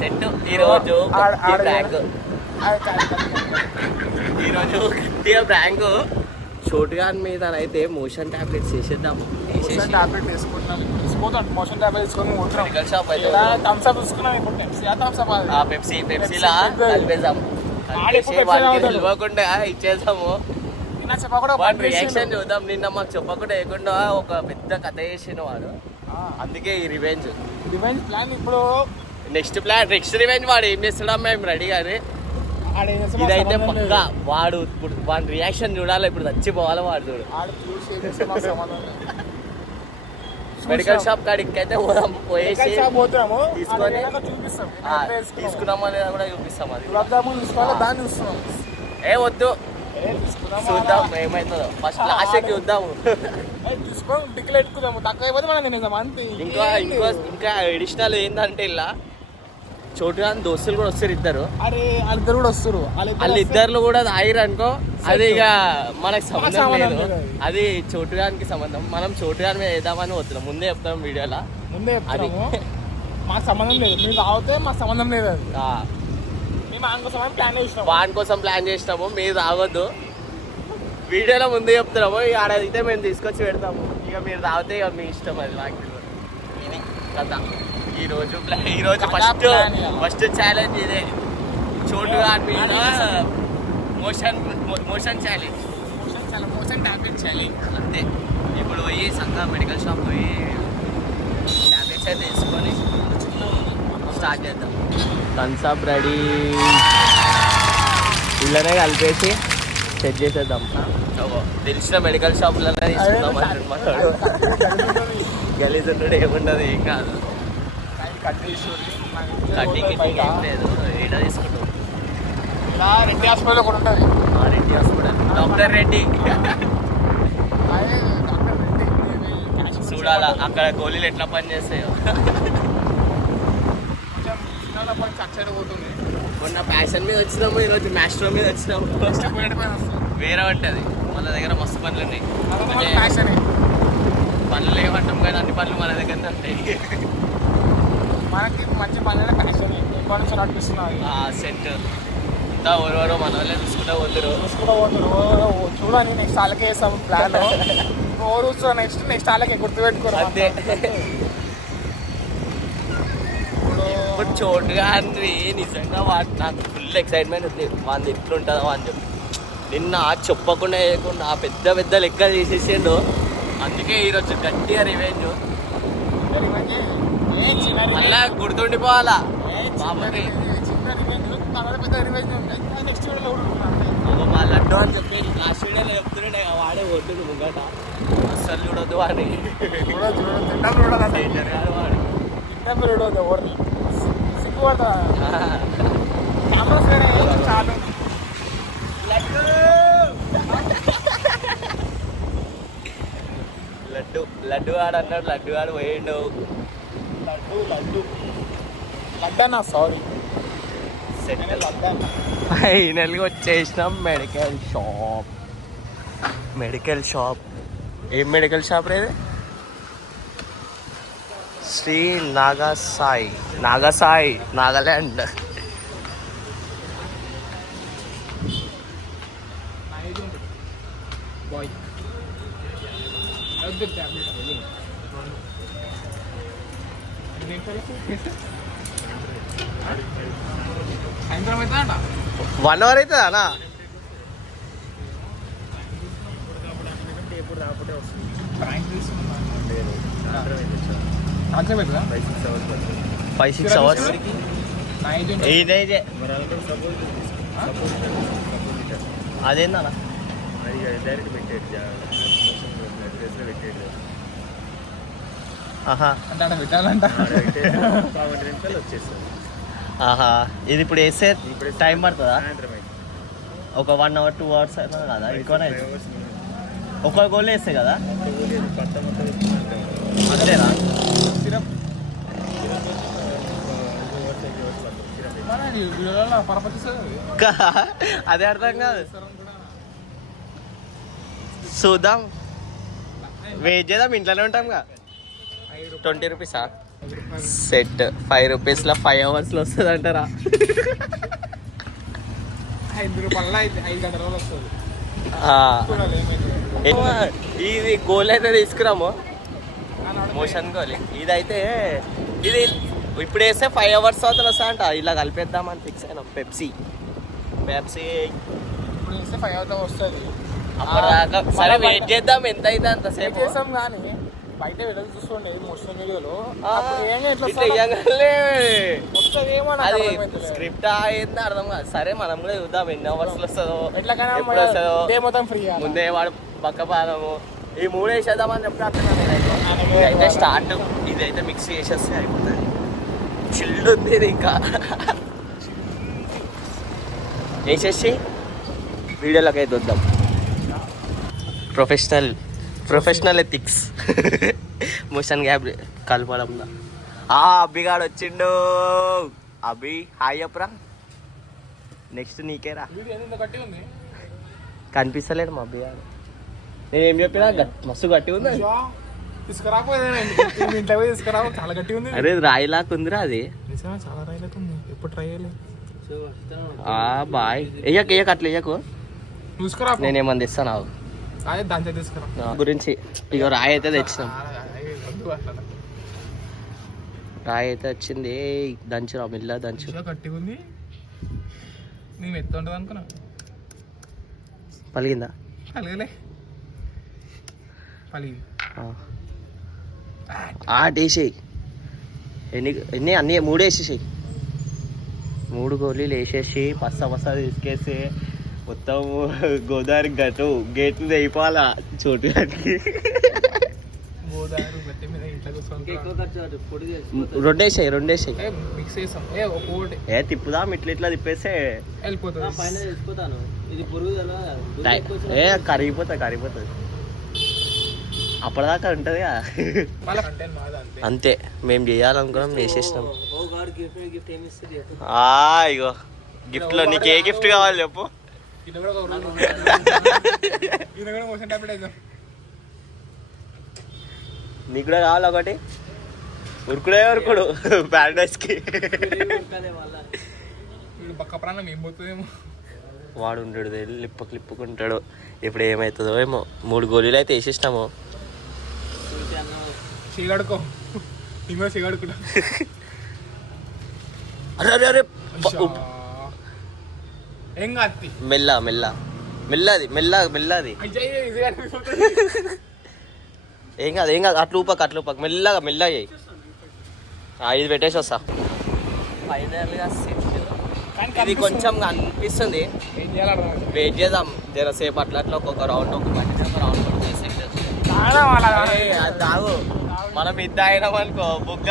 Set. ఈరోజు bank ఈరోజు గట్టిగా బ్యాంక్ చోటుగా మీద అయితే మోషన్ టాబ్లెట్స్ వేసేద్దాము టాబ్లెట్ తీసుకోతాం మోషన్ టాబ్లెట్ పోతున్నాం షాప్ అయితే థమ్స్ అప్ తీసుకున్నాం ఇప్పుడు. పెప్సీ ఆ థమ్స్ అప్ ఆ పెప్సీ పెప్సీలా కలిపేద్దాము. తెలియకుండా వాడి రియాక్షన్ చూద్దాం. నిన్న మాకు చెప్పకుండా వేయకుండా ఒక పెద్ద కథ చేసిన వాడు. అందుకే ఈ రివెంజ్ డివైన్ ప్లాన్ ఇప్పుడు నెక్స్ట్ ప్లాన్ నెక్స్ట్ రివెంజ్ వాడు ఏం చేస్తున్నా మేము రెడీ కానీ ఇదైతే. పక్కా వాడు ఇప్పుడు వాడి రియాక్షన్ చూడాలి ఇప్పుడు చచ్చిపోవాలి వాడు చూడు. మెడికల్. షాప్ కాడికి అయితే పోదాం పోయేసి తీసుకొని-. తీసుకున్నామో లేదా కూడా చూపిస్తాం అది. ఏ వద్దు. చూద్దాం ఏమవుతుందో ఫస్ట్ లాస్ట్ చూద్దాము. తీసుకొని టికెట్ ఎట్టుకుందాము తక్కువ అయిపోతే మనం తినేద్దాం అంతే. ఇంకా? ఇంకో ఇంకా అడిషనల్ ఏంటంటే ఇలా చోటు కానీ దోస్తులు కూడా వస్తారు ఇద్దరు. అరే వాళ్ళిద్దరు కూడా వస్తారు. వాళ్ళు ఇద్దరు కూడా తాగిరు అనుకో అది ఇక మనకు సంబంధం లేదు. అది. అది చోటుగానికి సంబంధం. మనం చోటుగాని మీద వేద్దామని వస్తున్నాం ముందే చెప్తాం వీడియోలో. ముందే చెప్తాము మాకు సంబంధం లేదు. మీరు తాగితే మాకు సంబంధం లేదు అది. వాన్ కోసం ప్లాన్ చేసినాము. మీరు తాగొద్దు వీడియోలో ముందే చెప్తున్నాము. ఇక ఆడ అయితే మేము తీసుకొచ్చి పెడతాము. ఇక మీరు తాగితే ఇక మీ ఇష్టం అది నాకు కథ. ఈ రోజు ప్లా- ఈ రోజు కథ ఫస్ట్. ఫస్ట్ ఛాలెంజ్ ఇదే. చోటు గారి మీద మోషన్ మోషన్ ఛాలెంజ్ మోషన్ చాలా మోషన్ టాబ్లెట్ చేయాలి అంతే. ఇప్పుడు పోయి సంఘ మెడికల్ షాప్ పోయి టాబ్లెట్స్ అయితే తీసుకొని స్టార్ట్ చేద్దాం. థమ్స్అప్ రెడీ ఇళ్ళనే కలిపేసి సెట్ చేసేద్దాం. తెలిసిన మెడికల్ షాపులనే తీసుకుందాం అంటున్నాడు గలీజ్ ఉంటాడు ఏముండదు ఏం కాదు. ఏం లేదు. ఏడా తీసుకుంటాం. ఇలా రెడ్డి హాస్పిటల్ కూడా ఉంటుంది. ఆ రెడ్డి హాస్పిటల్. డాక్టర్ రెడ్డి. అదే డాక్టర్ రెడ్డి క్యాష్ చూడాలా అక్కడ గోళీలు ఎట్లా పని పోతుంది. మొన్న ప్యాషన్ మీద వచ్చినాము ఈరోజు మ్యాస్ట్రో మీద వచ్చినాము. వేరే ఉంటుంది మన దగ్గర మస్తు పనులు ఉన్నాయి పనులు లేవంటాం కానీ అన్ని పనులు మన దగ్గరనే ఉంటాయి. మనకి మంచి పని ప్యాషన్ ఎక్కువ నుంచి నడిపిస్తున్నారు ఆ సెట్. అంతా ఎవరెవరో మన వాళ్ళే చూసుకుంటా పోతారు చూసుకుంటూ పోతారు చూడండి నెక్స్ట్ వాళ్ళకే వేస్తాం ప్లాన్ రోజు చూస్తా నెక్స్ట్ నెక్స్ట్ వాళ్ళకి గుర్తుపెట్టుకోరు అంతే. ఇప్పుడు చోటుగా అని నిజంగా వాడు నాకు ఫుల్ ఎక్సైట్మెంట్ ఉంది. వాడి ఎట్లుంటుందో అని చెప్పి. నిన్న చెప్పకుండా వేయకుండా ఆ పెద్ద పెద్ద లెక్క చేసేసిండు అందుకే ఈరోజు గట్టిగా రివెంజ్ revenge. మళ్ళా గుర్తుండిపోవాలా? మా లడ్డు అని చెప్పి లాస్ట్ వీడియోలో చెప్తుండే వాడే కొట్టింది ముంగట. అస్సలు చూడొద్దు వాడిని. చూడదు చూడదు తింటాం చూడదు అసలు డేంజర్ కాదు వాడు. తింటాం చూడదు ఎవరిని సిగ్గుపడతా కెమెరా సైడ్ చాలు లడ్డు లడ్డు వాడు అన్నాడు లడ్డు వాడు పోయిండు. లడ్డు లడ్డు లడ్డన్నా సారీ సెట్ లడ్డన్నా ఫైనల్గా వచ్చేసినాం మెడికల్ షాప్ మెడికల్ షాప్ ఏం మెడికల్ షాప్ రేది శ్రీ నాగసాయి నాగసాయి నాగాల్యాండ్ బాయ్ వద్దు టాబ్లెట్ సాయంత్రం అవుతుందంట వన్ అవర్ అవుతుందా అలా రాకపోతే వస్తుంది ఫైవ్ సిక్స్ అవర్స్ నా ఏజెంట్ ఇదే ఇదే డైరెక్ట్ పెట్టేది పెట్టేది. అంటే పెట్టాలంట. నిమిషాలు వచ్చేస్తారు ఆహా. ఇది ఇప్పుడు ఇప్పుడు టైం పడుతుందా? ఒక వన్ అవర్ టూ అవర్స్ అయినా కదా? ఇంకోనే ఒక గోల్ వేస్తే కదా? అంతేనా? సిరప్. అదే. అర్థం కాదు. చూద్దాం. వెయిట్ చేద్దాం. ఇంట్లోనే ఉంటాంగా ట్వంటీ రూపీసా? సెట్. ఫైవ్ రూపీస్లో ఫైవ్ అవర్స్లో వస్తుంది. అంటారా ఇది గోల్ అయితే తీసుకురాము. మోషన్ గోల్ ఇదైతే ఇది ఇప్పుడు వేస్తే ఫైవ్ అవర్స్ అవుతుంది వస్తా అంట. ఇలా కలిపేద్దామని ఫిక్స్ అయినా. పెప్సీ పెప్సీ ఇప్పుడు వేస్తే ఫైవ్ అవుతా వస్తుంది. సరే వెయిట్ చేద్దాం. ఎంత అయితే సేవ్ అంతసేపు చేసాం కానీ బయట వీడియో చూస్తుండే మోషన్ వీడియోలో ఎట్లా అది. స్క్రిప్ట్ ఏందో అర్థం కాదు. సరే మనం కూడా చూద్దాం ఎన్ని అవర్స్ వస్తుందో ఎప్పుడు వస్తుందో. ముందే వాడు పక్క పాదము. ఈ మూడు వేసేద్దామని చెప్పి వాడు. స్టార్ట్. ఇదైతే మిక్స్ చేసేస్తే అయిపోతుంది. చిల్డ్ ఉంది ఇంకా. వేసేసి వీడియోలోకి అయితే వద్దాం. Professional professional ethics motion gap కలపడంలో ఆ అబ్బిగాడు వచ్చిండు. అభి హాయ్ చెప్పరా. నెక్స్ట్ నీకేరా కనిపిస్తలేడు మా అబ్బిగాడు. నేను ఏం చెప్పినా గట్- మస్తు గట్టి ఉంది. అరే రాయిలాగా ఉందిరా అది. ఎప్పుడు ట్రై బాయ్. ఎయ్యకు ఎయ్యకు అట్లా ఎయ్యకు నేనేమన్నా ఇస్తాను. అదే గురించి ఇక రాయి అయితే తెచ్చినాం. రాయి అయితే వచ్చింది. మిల్ల దంచు. ఉంది. నేను ఎత్తు ఉంటుంది అనుకున్నా. పలిగిందా? అలాగలే పలిగి. ఆ. ఆ వేసేయి. ఎన్ని ఎన్ని అన్ని మూడు వేసేసాయి మూడు గోళీలు వేసేసి పస్స పస్స తీసుకేసి మొత్తం గోదావరి గటు చోటు గారికి గట్టి మీద ఇంట్లో కూర్చొని రెండు వేసాయి రెండు వేసాయి ఏ, మిక్స్ చేస్తాం. ఏ ఒక్కొక్కటి ఏ తిప్పుదాం? ఇట్లా ఇట్లా తిప్పేస్తే ఏ కరిగిపోతుంది కరిగిపోతుంది అప్పటిదాకా ఉంటుంది మాది అంతే. మేము చేయాలనుకున్నాం చేసేసినాం. ఆ, ఇగో గిఫ్ట్లో నీకు ఏ గిఫ్ట్ కావాలి చెప్పు. ఇది కూడా ఒక రూల్ ఇది కూడా మోషన్ టాబ్లెట్ వేద్దాం నీకు కూడా కావాలి ఒకటి? ఉరుకుడే ఉరుకుడు ప్యారడైస్కి. వీడు పక్క ప్రాణం ఏం పోతుందేమో. వాడు ఉంటాడు లిప్ప క్లిప్పుకుంటాడు. ఇప్పుడు ఏమవుతుందో ఏమో. మూడు గోళీలు అయితే వేసేసినాము. చీగడుకో నేను కూడా చీగడుకుంటా అరే అరే. అరే మెల్ల మెల్ల మెల్లది మెల్ల మెల్లది ఏం కాదు ఏం కాదు అట్లు ఊపక అట్లు ఊపక మెల్లగా మెల్లగా చేయి ఇది పెట్టేసి వస్తా ఫైనల్గా ఇది కొంచెం అనిపిస్తుంది. వెయిట్ చేద్దాం జరసేపు అట్లా అట్లా ఒక్కొక్క రౌండ్ ఒక బండి ఒక రౌండ్ తాగు మనం ఇది అయినాం అనుకో బుగ్గ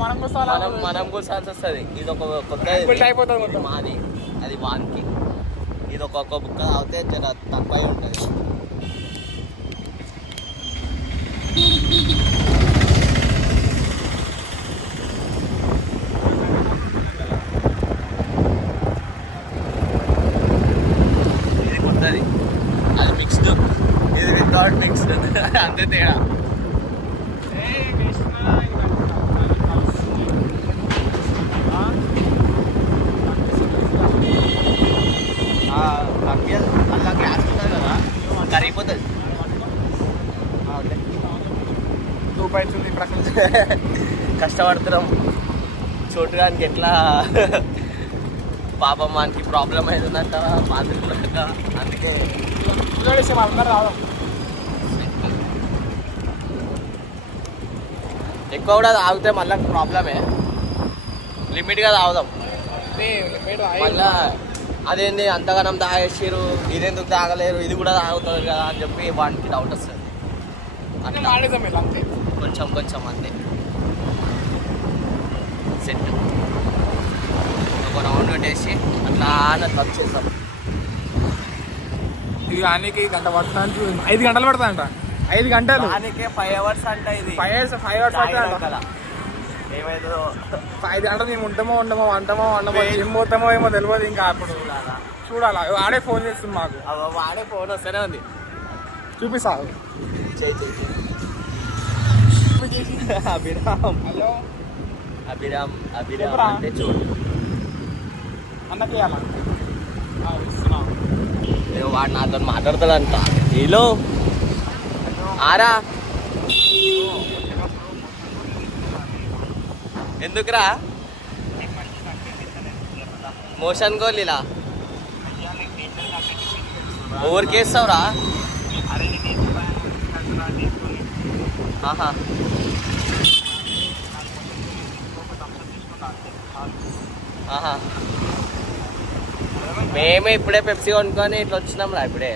మనం కూర్చోాలా? మనం మనం కూర్చోాల్సి వస్తుంది ఇది ఒక కొత్త అయిపోతుంది మాది అది వానికి ఇది ఒక్కొక్క బుక్క తాగితే జర తక్కువ ఉంటుంది. ఇది కొత్తది. అది మిక్స్డ్ ఇది వితౌట్ మిక్స్డ్ అంతే తేడా ఏయ్, కృష్ణ, ఇది ఆ, కమ్మి అలా గ్యాస్ ఉంటుంది కదా కరిగిపోతుంది రూపాయి ఉంది ఇప్పుడు అక్కడ కష్టపడుతున్నాం. చూడడానికి ఎట్లా? పాపం మనకి ప్రాబ్లం అవుతుందంట బాత్రూంలో అందుకే రావడం. ఎక్కువ కూడా తాగితే మళ్ళీ ప్రాబ్లమే లిమిట్గా తాగుదాం. మళ్ళా అదేంది అంతగానం తాగేసారు ఇదెందుకు తాగలేరు ఇది కూడా తాగుతుంది కదా అని చెప్పి వానికి డౌట్ వస్తుంది. అట్లా అంతే కొంచెం కొంచెం అంతే. సెట్ ఒక రౌండ్ పెట్టేసి అట్లా టచ్ చేస్తాం ఇది ఆనికి గంట పడుతుంది ఐదు గంటలు పడుతుందంట. ఐదు గంటలు. దానికే ఫైవ్ అవర్స్ అంట ఇది. ఫైవ్ ఇయర్స్ ఫైవ్ అవర్స్ పడుతుందంట. కదా ఏమైతుందో ఐదు గంటలు మేము ఉంటామో ఉండమో వంటమో వండమో ఏం పోతామో ఏమో తెలియదు ఇంకా. అప్పుడు చూడాలా? ఆడే ఫోన్ చేస్తుంది మాకు. వాడే ఫోన్ వస్తూనే ఉంది. చూపిస్తా. చేయి. అభిరామ్ హలో అభిరామ్ అభిరామ్? అంటే చూడు అన్నకి వాడు నాతో మాట్లాడతాడంట. హలో. ఆరా. ఎందుకురా? మోషన్ గోలీలా? ఎవరికి వేస్తావురా ఆహా. ఆహా. మేమే ఇప్పుడే పెప్సీ కొనుక్కొని ఇట్లా వచ్చినాం రా ఇప్పుడే.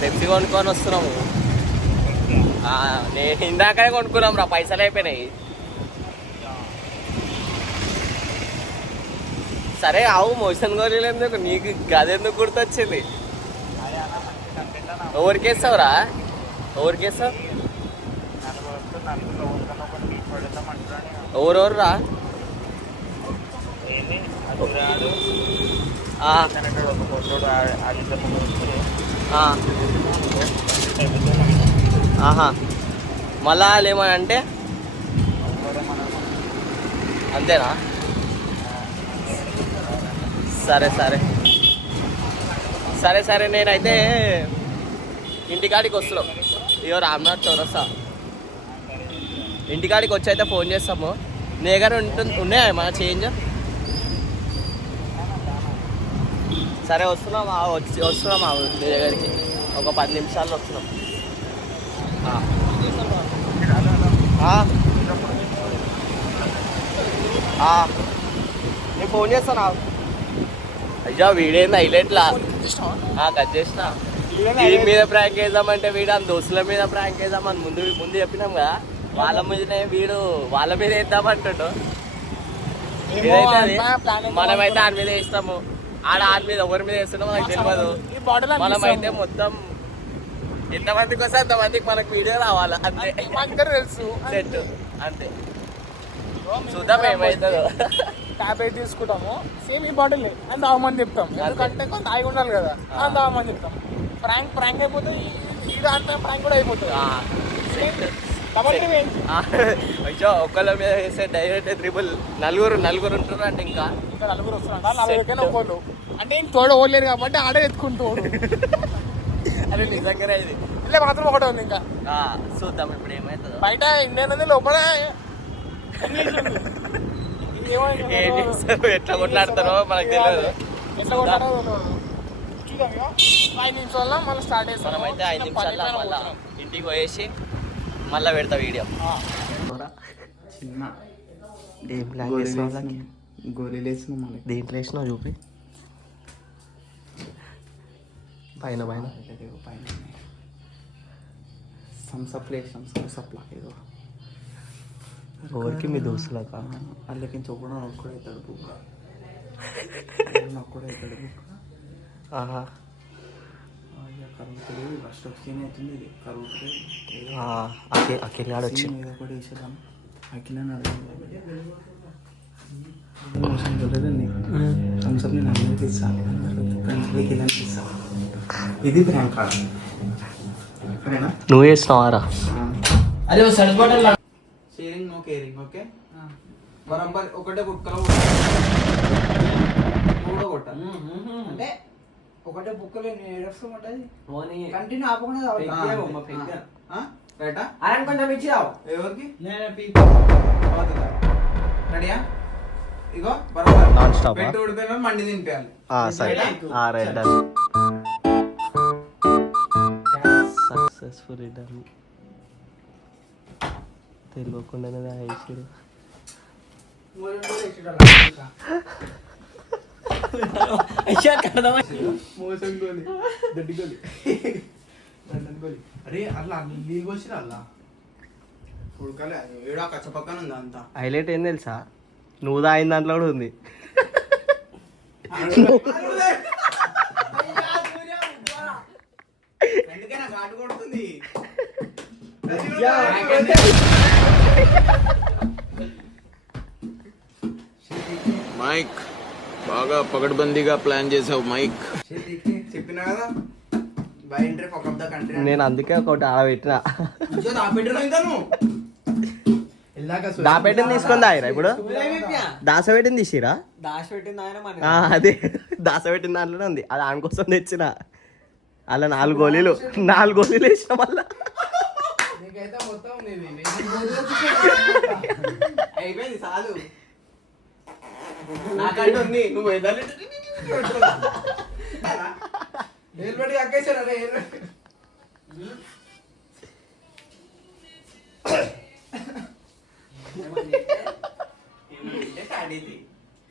పెప్సీ కొనుక్కొని వస్తున్నాము. నేను ఇందాకనే కొనుక్కున్నాం రా పైసలు అయిపోయినాయి. సరే ఆవు మోషన్ ఎందుకు? నీకు గదెందుకు గుర్తొచ్చింది? ఎవరికేస్తావురా? ఎవరికేస్తావు? ఎవరెవరు రా. ఆహా. మళ్ళా ఏమని అంటే అంతేనా? సరే సరే. సరే సరే నేనైతే ఇంటికాడికి వస్తున్నాం ఇయో రామ్నాథ్ చౌరస్తా. ఇంటికాడికి వచ్చి అయితే ఫోన్ చేస్తాము. నీ దగ్గర ఉంటుంది ఉన్నాయా మన చేంజ్? సరే వస్తున్నాం. వచ్చి వస్తున్నాం నీ దగ్గరికి. ఒక పది నిమిషాల్లో వస్తున్నాం. నేను ఫోన్ చేస్తాను. అయ్యో వీడేంది హైలైట్లా కట్ చేసిన. వీడి మీద ప్రాంక్ వేద్దామంటే వీడు అని దోస్తుల మీద ప్రాంక్ వేద్దామని ముందు ముందు చెప్పినాం కదా. వాళ్ళ మీదనే వీడు వాళ్ళ మీద వేద్దామంటాడు. మనమైతే దాని మీద వేస్తాము ఆడ ఆడి మీద ఎవరి మీద వేస్తున్నామో మనకు తెలియదు ఈ బాటిల్ మనమైతే మొత్తం ఎంతమందికి వస్తే అంతమందికి మనకు వీడియో రావాలి అంతే. తెలుసు. సెట్ అంతే. చూద్దాం ఏమవుతుందో ట్యాబ్ అయితే తీసుకుంటాము. సేమ్ ఈ బాటిల్ అని దావమని చెప్తాం. ఎందుకంటే కొంత ఆగి ఉండాలి కదా. అని దావమని చెప్తాం. ప్రాంక్ ప్రాంక్ అయిపోతే ఈ దాంట్లో ప్రాంక్ కూడా అయిపోతుంది. అయ్యో ఒక్కళ్ళ మీద వేస్తే డైరెక్ట్ త్రిబుల్ నలుగురు నలుగురు ఉంటారు అంటే ఇంకా? నలుగురు ఒకళ్ళు అంటే తోడు ఓడలేరు కాబట్టి ఆడే ఎత్తుకుంటోడు అది నిజంగానే ఇది. ఇల్లే మాత్రం ఒకటే ఉంది ఇంకా. ఆ, చూద్దాం ఇప్పుడు ఏమవుతుందో బయట ఇండియన్ ఉంది లోపల ఏం చేస్తారు ఎట్లా కొట్లాడతారో మనకు తెలియదు. ఎట్లా తెలియదు. చూద్దాం ఐదు నిమిషాల్లో మళ్ళీ స్టార్ట్ చేస్తాం మనమైతే ఐదు నిమిషాల్లో మళ్ళా ఇంటికి పోయేసి మళ్ళా పెడతా వీడియో. చిన్న. ఏం ప్లాన్ గోళీలు వేసిన మళ్ళీ. దేంట్లో వేసినావు చూపి. పైన పైన. పైన. సంసప్లు వేసినాం సంసప్లా ఏదో ఎవరికి మీ దోస్తులకా? వాళ్ళకి చూపడం ఒక్కడే అవుతాడు బుక్. ఒక్కడే అవుతాడు బుక్. ఆహా. కరుగుతుంది ఫస్ట్ ఒక సీన్ అవుతుంది ఇది అఖి- అఖిల్ వచ్చి. కూడా వేసేద్దాం. అఖిలని అడగండి. మోసం చూడలేదండి థమ్స్అప్ నేను అందరికి ఇస్తాను ఫ్రెండ్స్కి ఇలా ఇస్తాను ఇది ప్రాంక్ కాదు. నువ్వు వేసినావారా అదే షేరింగ్ నో కేరింగ్ ఓకే బరాబర్ ఒకటే కుక్కలో కూడా కొట్టాలి. అంటే ఒకటే బుక్కలో నేను ఏడుస్తామంటది కంటిన్యూ ఆపకుండా రైటా అరే కొంచెం ఇచ్చిరావు ఎవరికి? రెడీయా? ఇగో బరాబర్. Non stop ఆ? పెట్టి ఊడిపోయిన మండి తినిపించాలి సరే. Right done. సక్సెస్ఫుల్ డన్ తెలియకుండానే వేసాడు మోసం గోలి. దొడ్డి గోలి. లండన్ గోలి. అరే అట్లా లీగ్ వచ్చిరా అలా ఉడకలే ఏడా కచ్చ పక్కన ఉంది అంతా. హైలైట్ ఏం తెలుసా? నువ్వు తాగిన దాంట్లో కూడా ఉంది. ఎందుకే నాకు ఆట కొడుతుంది మైక్ బాగా పగడ్బందీగా ప్లాన్ చేసావు మైక్. చెప్పినా కదా బై కంట్రీ నేను అందుకే ఒకటి ఆడ పెట్టిన దాపెట్టిన తీసుకుందా ఆయన ఇప్పుడు? దాసపెట్టింది తీసిరా? అదే. దాసపెట్టిన దాంట్లోనే ఉంది. అది ఆయన కోసం తెచ్చిన. అలా నాలుగు గోళీలు. నాలుగు గోళీలు వేసిన మళ్ళా. అయిపోయింది చాలు. నాకంటే ఉంది. నువ్వు ఎదాలి హెల్మెట్ అక్కేసారు అరే హెల్మెట్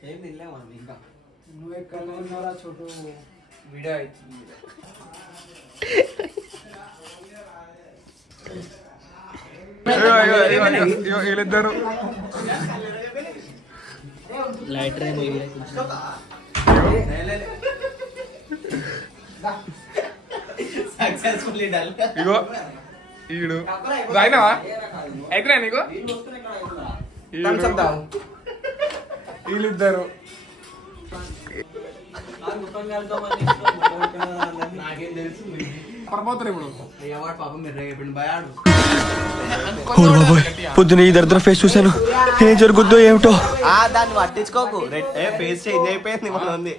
ఏం తినలే ఇంకా నువ్వు ఎక్కడ ఉన్నారా చోటు వీడియో అవుతుంది వీళ్ళిద్దరు. సక్సెస్ఫుల్లీ డల్ ఇగో ఈడు. రాయినావా? అయితే నీకు? వీళ్ళిద్దరు. నాకేం తెలుసు? పడిపోతారు ఇప్పుడు పొద్దున ఈ దరిద్ర ఫేస్ చూశాను. ఏం జరుగుద్దో ఏమిటో? ఆ దాన్ని పట్టించుకోకు. ఫేస్ చేంజ్ అయిపోయింది మన ఉంది.